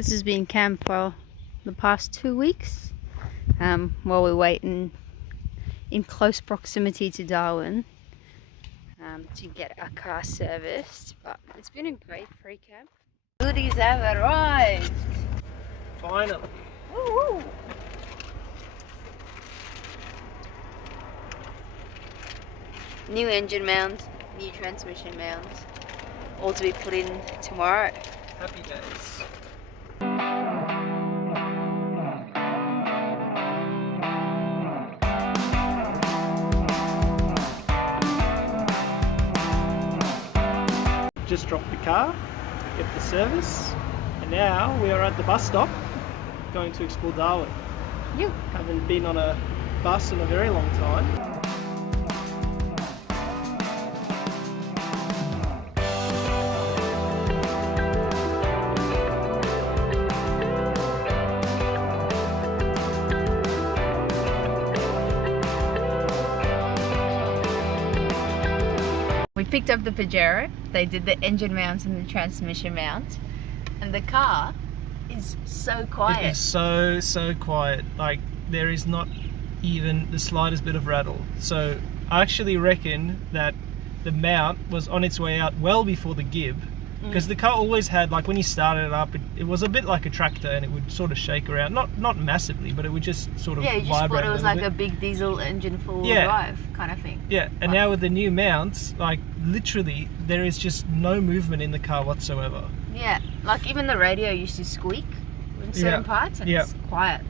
This has been camp for the past 2 weeks while we're waiting in close proximity to Darwin to get our car serviced. But it's been a great free camp. Goodies have arrived! Finally! Woo-hoo. New engine mount, new transmission mount, all to be put in tomorrow. Happy days. Just dropped the car, get the service, and now we are at the bus stop going to explore Darwin. You. Haven't been on a bus in a very long time. We picked up the Pajero, they did the engine mount and the transmission mount, and the car is so quiet. It is so quiet. Like, there is not even the slightest bit of rattle. So I actually reckon that the mount was on its way out well before the gib, because the car always had, like, when you started it up, it was a bit like a tractor, and it would sort of shake around, not massively, but it would just sort of you just thought it was like bit. a big diesel engine full-wheel drive kind of thing. Yeah, and now with the new mounts, like, literally there is just no movement in the car whatsoever. Yeah, like even the radio used to squeak in certain parts, and it's quiet.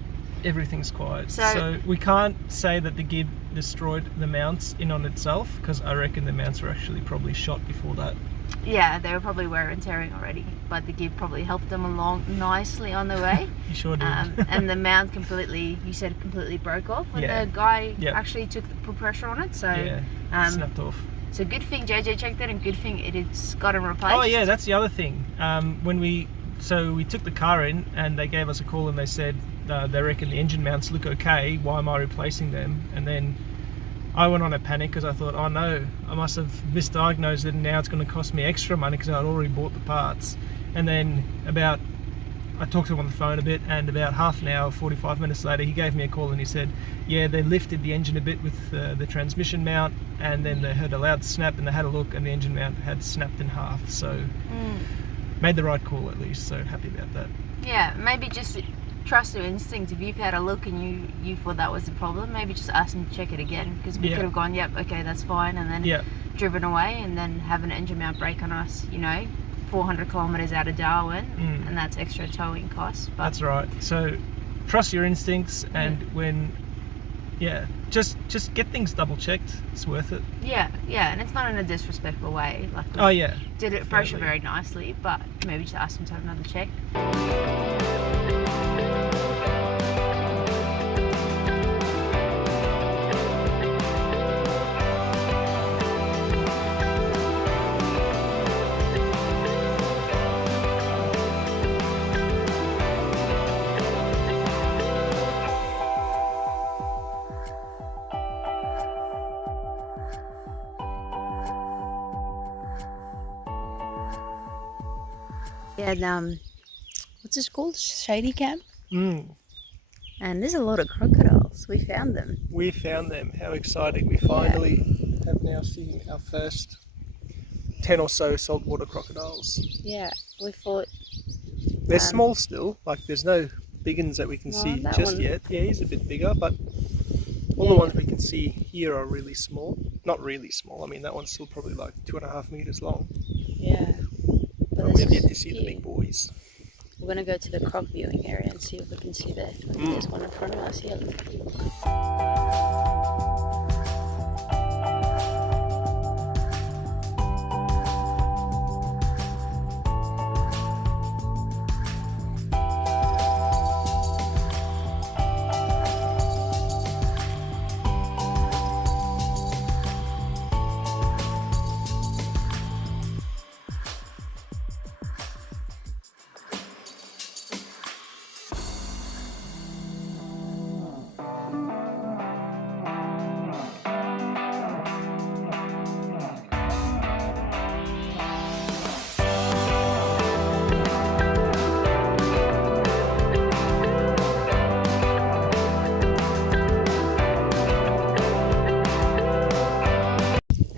Everything's quiet. So we can't say that the gib destroyed the mounts in on itself, because I reckon the mounts were actually probably shot before that. Yeah, they were probably wear and tearing already, but the gib probably helped them along nicely on the way. You sure did. And the mount completely broke off when the guy actually put pressure on it. So snapped off. So good thing JJ checked it, and good thing it's gotten replaced. Oh yeah, that's the other thing. When we took the car in, and they gave us a call, and they said they reckon the engine mounts look okay. Why am I replacing them? And then I went on a panic, because I thought, oh no, I must have misdiagnosed it, and now it's going to cost me extra money because I'd already bought the parts. And then I talked to him on the phone a bit, and about half an hour, 45 minutes later, he gave me a call and he said, yeah, they lifted the engine a bit with the transmission mount, and then they heard a loud snap, and they had a look, and the engine mount had snapped in half. So made the right call at least, so happy about that. Yeah, maybe just trust your instinct. If you've had a look and you thought that was the problem, maybe just ask them to check it again, because we could have gone, yep, okay, that's fine, and then driven away, and then have an engine mount break on us, 400 kilometers out of Darwin, and that's extra towing costs. But that's right. So trust your instincts, and when just get things double checked. It's worth it. Yeah, and it's not in a disrespectful way. Like, did it pressure very nicely, but maybe just ask them to have another check. And what's this called? Shady camp? And there's a lot of crocodiles. We found them. We found them. How exciting. We finally have now seen our first 10 or so saltwater crocodiles. Yeah, we thought... They're small still. Like, there's no big ones that we can see just yet. Yeah, he's a bit bigger, but all the ones we can see here are really small. Not really small. I mean, that one's still probably like 2.5 meters long. Yeah. But we've yet to see the big boys. We're going to go to the croc viewing area and see if we can see there. There's one in front of us here.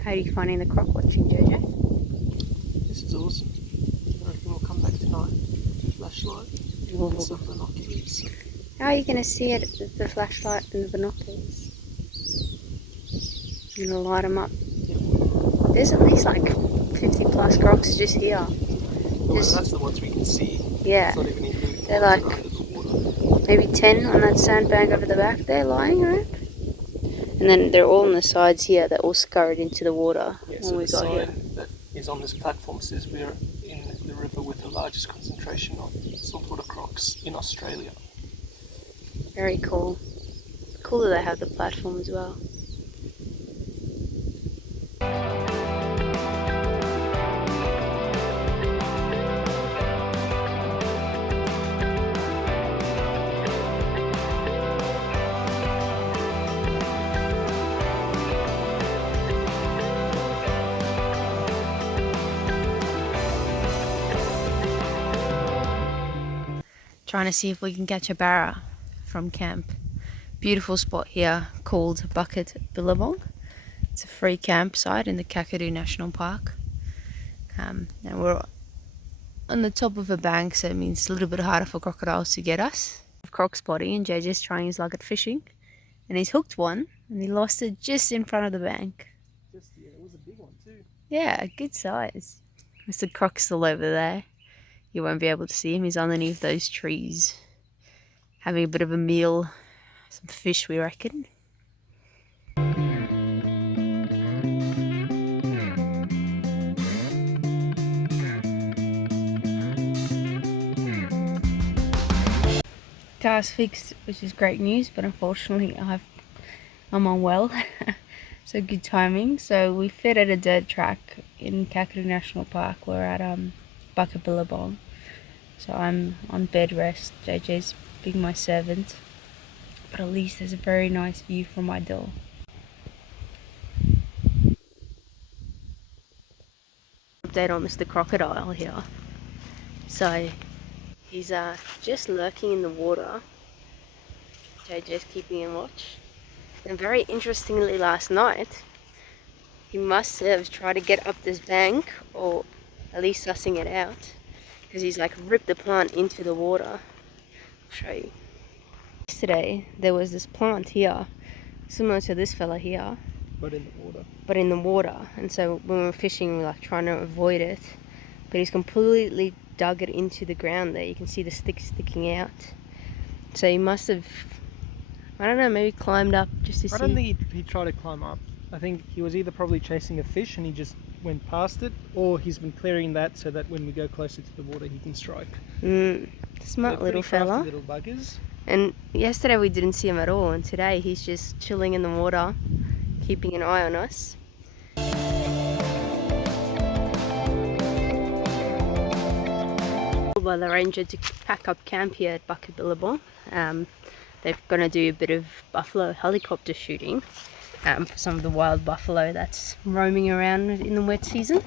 How are you finding the croc watching, JJ? This is awesome. I reckon we'll come back tonight. Flashlight and some binoculars. How are you going to see it with the flashlight and the binoculars? You're going to light them up. Yep. There's at least like 50 plus crocs just here. Well, that's the ones we can see. Yeah. It's not even including they're like under the water. Maybe 10 on that sandbank over the back there lying around. And then they're all on the sides here. They're all scurried into the water. Yeah, so the sign that is on this platform says we're in the river with the largest concentration of saltwater crocs in Australia. Very cool. Cool that they have the platform as well. Trying to see if we can catch a barra from camp. Beautiful spot here called Bucket Billabong. It's a free campsite in the Kakadu National Park. And we're on the top of a bank, so it means it's a little bit harder for crocodiles to get us. Croc spotting, and JJ's trying his luck at fishing. And he's hooked one, and he lost it just in front of the bank. Yeah, it was a big one too. Yeah, good size. Mr. Croc's still over there. You won't be able to see him. He's underneath those trees, having a bit of a meal. Some fish, we reckon. Car's fixed, which is great news, but unfortunately I'm unwell. So good timing. So we fit at a dirt track in Kakadu National Park. We're at Bucket Billabong. So I'm on bed rest. JJ's being my servant. But at least there's a very nice view from my door. Update on Mr. Crocodile here. So he's just lurking in the water. JJ's keeping him watch. And very interestingly, last night he must have tried to get up this bank, or at least sussing it out, because he's like ripped the plant into the water. I'll show you. Yesterday there was this plant here, similar to this fella here, but in the water. And so when we were fishing, we were like trying to avoid it, but he's completely dug it into the ground there. You can see the sticks sticking out. So he must have, I don't know, maybe climbed up just to see. I don't think he tried to climb up. I think he was either probably chasing a fish and he just went past it, or he's been clearing that so that when we go closer to the water he can strike. Smart little fella. Little buggers. And yesterday we didn't see him at all, and today he's just chilling in the water, keeping an eye on us. By the ranger to pack up camp here at Bucket Billabong. They're going to do a bit of buffalo helicopter shooting for some of the wild buffalo that's roaming around in the wet season.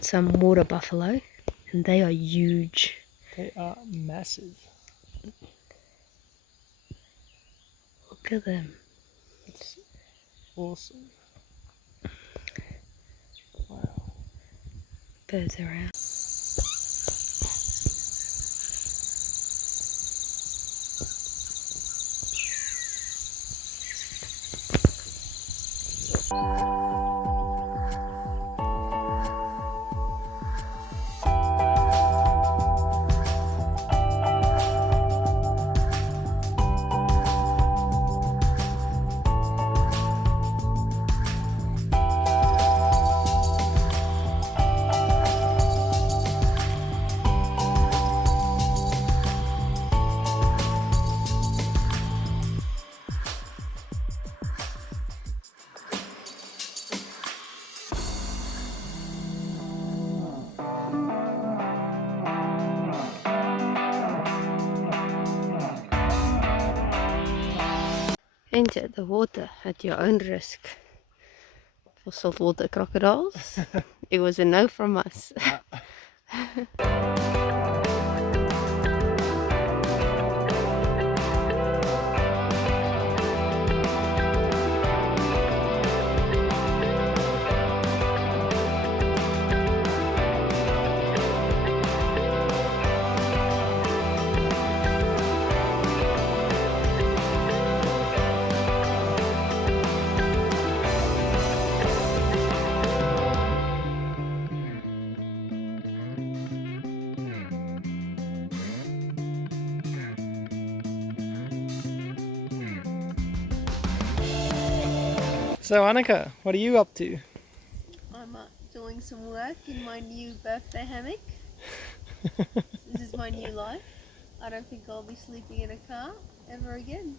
Some water buffalo, and they are huge. They are massive. Look at them. It's awesome. Wow. Birds are out. Enter the water at your own risk. For saltwater crocodiles, it was a no from us. So Annika, what are you up to? I'm doing some work in my new birthday hammock. This is my new life. I don't think I'll be sleeping in a car ever again.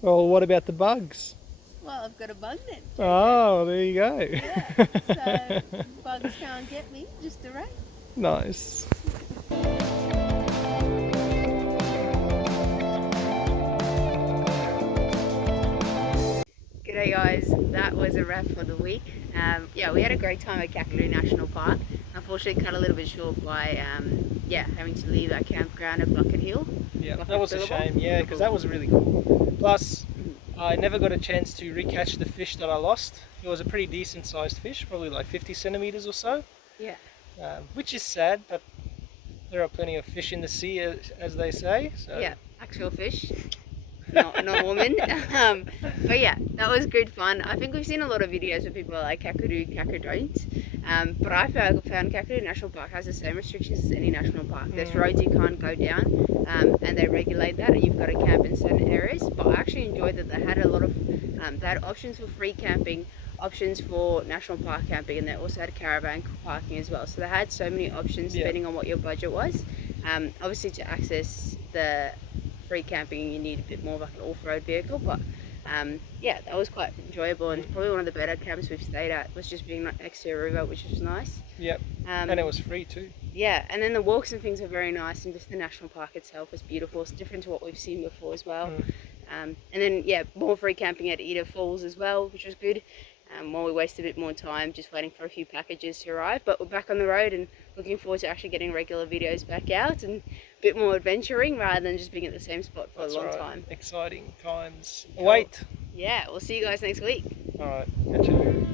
Well, what about the bugs? Well, I've got a bug net. Oh, there you go. Yeah, so bugs can't get me, just the rain. Nice. G'day guys, that was a wrap for the week. Yeah, we had a great time at Kakadu National Park. Unfortunately cut a little bit short by having to leave our campground at Bucket Hill. Yeah, Bucket that was a Billabong. shame, yeah, because that was really cool. Plus, I never got a chance to recatch the fish that I lost. It was a pretty decent sized fish, probably like 50 centimeters or so. Yeah. Which is sad, but there are plenty of fish in the sea, as they say. So. Yeah, actual fish. Not woman. But yeah, that was good fun. I think we've seen a lot of videos where people are like Kakadu don't. But I found Kakadu National Park has the same restrictions as any national park. There's roads you can't go down, and they regulate that, and you've got to camp in certain areas. But I actually enjoyed that they had a lot of they had options for free camping, options for national park camping, and they also had caravan parking as well. So they had so many options depending on what your budget was. Obviously to access the free camping you need a bit more of like an off-road vehicle, but yeah, that was quite enjoyable, and probably one of the better camps we've stayed at was just being next to a river, which was nice. Yep. And it was free too. Yeah, and then the walks and things were very nice, and just the national park itself was beautiful. It's different to what we've seen before as well. And then yeah, more free camping at Ida Falls as well, which was good. While we wasted a bit more time just waiting for a few packages to arrive, but we're back on the road and looking forward to actually getting regular videos back out and a bit more adventuring rather than just being at the same spot for a long time. Exciting times. Cool. Wait. Yeah, we'll see you guys next week. Alright, catch you.